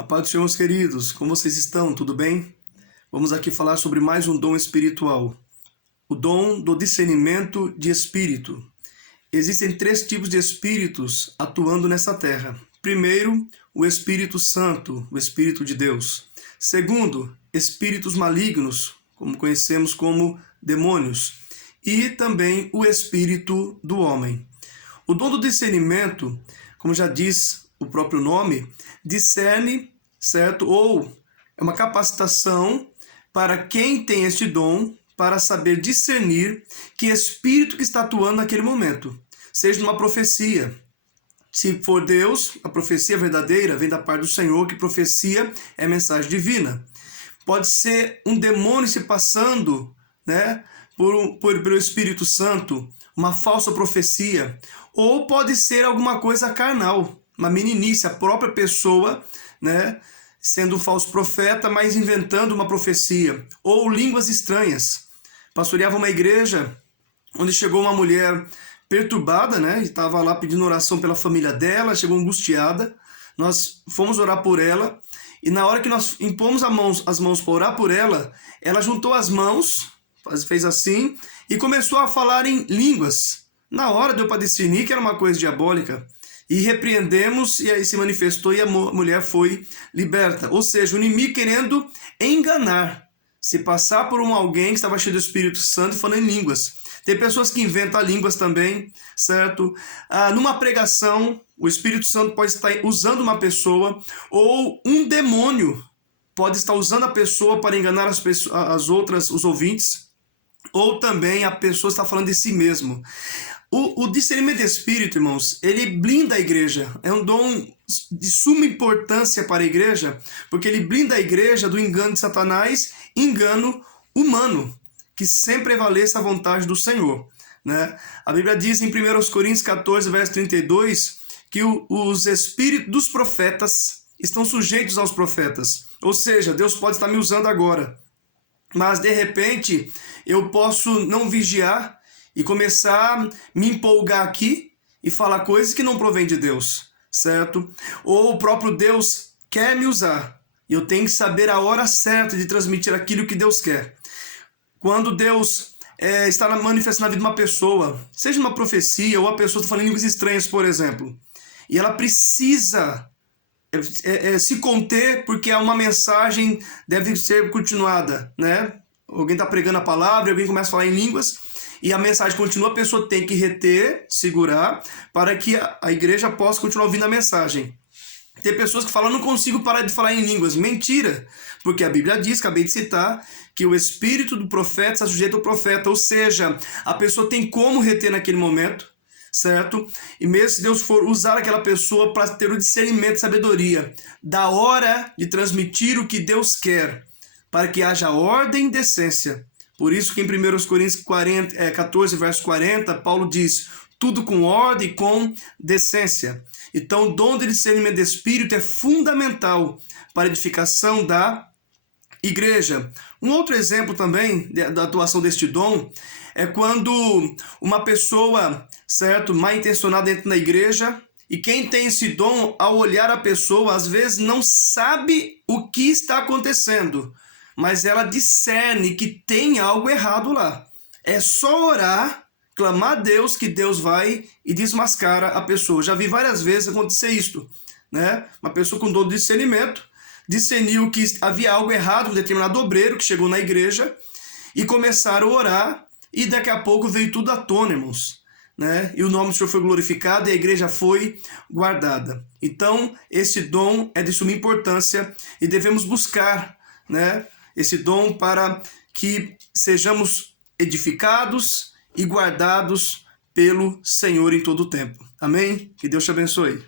A paz do Senhor, meus queridos, como vocês estão? Tudo bem? Vamos aqui falar sobre mais um dom espiritual, o dom do discernimento de espírito. Existem 3 tipos de espíritos atuando nessa terra. Primeiro, o Espírito Santo, o Espírito de Deus. Segundo, espíritos malignos, como conhecemos como demônios. E também o espírito do homem. O dom do discernimento, como já diz o próprio nome, discerne, certo? Ou é uma capacitação para quem tem este dom para saber discernir que espírito que está atuando naquele momento. Seja numa profecia. Se for Deus, a profecia verdadeira vem da parte do Senhor, que profecia é mensagem divina. Pode ser um demônio se passando, pelo Espírito Santo, uma falsa profecia. Ou pode ser alguma coisa carnal, uma meninice, a própria pessoa, sendo um falso profeta, mas inventando uma profecia. Ou línguas estranhas. Pastoreava uma igreja onde chegou uma mulher perturbada, e estava lá pedindo oração pela família dela, chegou angustiada. Nós fomos orar por ela, e na hora que nós impomos as mãos para orar por ela, ela juntou as mãos, fez assim, e começou a falar em línguas. Na hora deu para discernir que era uma coisa diabólica. E repreendemos, e aí se manifestou, e a mulher foi liberta. Ou seja, o inimigo querendo enganar, se passar por alguém que estava cheio do Espírito Santo falando em línguas. Tem pessoas que inventam línguas também, certo? Numa pregação, o Espírito Santo pode estar usando uma pessoa, ou um demônio pode estar usando a pessoa para enganar os ouvintes, ou também a pessoa está falando de si mesmo. O discernimento de espírito, irmãos, ele blinda a igreja. É um dom de suma importância para a igreja, porque ele blinda a igreja do engano de Satanás, engano humano, que sempre prevaleça a vontade do Senhor. A Bíblia diz em 1 Coríntios 14, verso 32, que os espíritos dos profetas estão sujeitos aos profetas. Ou seja, Deus pode estar me usando agora, mas de repente eu posso não vigiar e começar a me empolgar aqui e falar coisas que não provém de Deus, certo? Ou o próprio Deus quer me usar e eu tenho que saber a hora certa de transmitir aquilo que Deus quer. Quando Deus está manifestando na vida de uma pessoa, seja uma profecia ou a pessoa está falando línguas estranhas, por exemplo, e ela precisa se conter porque uma mensagem deve ser continuada, Alguém está pregando a palavra, alguém começa a falar em línguas, e a mensagem continua, a pessoa tem que reter, segurar, para que a igreja possa continuar ouvindo a mensagem. Tem pessoas que falam, não consigo parar de falar em línguas. Mentira, porque a Bíblia diz, acabei de citar, que o espírito do profeta está sujeito ao profeta, ou seja, a pessoa tem como reter naquele momento, certo? E mesmo se Deus for usar aquela pessoa para ter o discernimento, sabedoria, da hora de transmitir o que Deus quer, para que haja ordem e decência. Por isso que em 1 Coríntios 14, verso 40, Paulo diz, tudo com ordem e com decência. Então, o dom de discernimento de espírito é fundamental para a edificação da igreja. Um outro exemplo também da atuação deste dom é quando uma pessoa, certo, mal intencionada entra na igreja, e quem tem esse dom, ao olhar a pessoa, às vezes não sabe o que está acontecendo, mas ela discerne que tem algo errado lá. É só orar, clamar a Deus, que Deus vai e desmascara a pessoa. Já vi várias vezes acontecer isto, Uma pessoa com dom de discernimento discerniu que havia algo errado com um determinado obreiro que chegou na igreja e começaram a orar, e daqui a pouco veio tudo à tona, irmãos. E o nome do Senhor foi glorificado e a igreja foi guardada. Então, esse dom é de suma importância e devemos buscar, esse dom para que sejamos edificados e guardados pelo Senhor em todo o tempo. Amém? Que Deus te abençoe.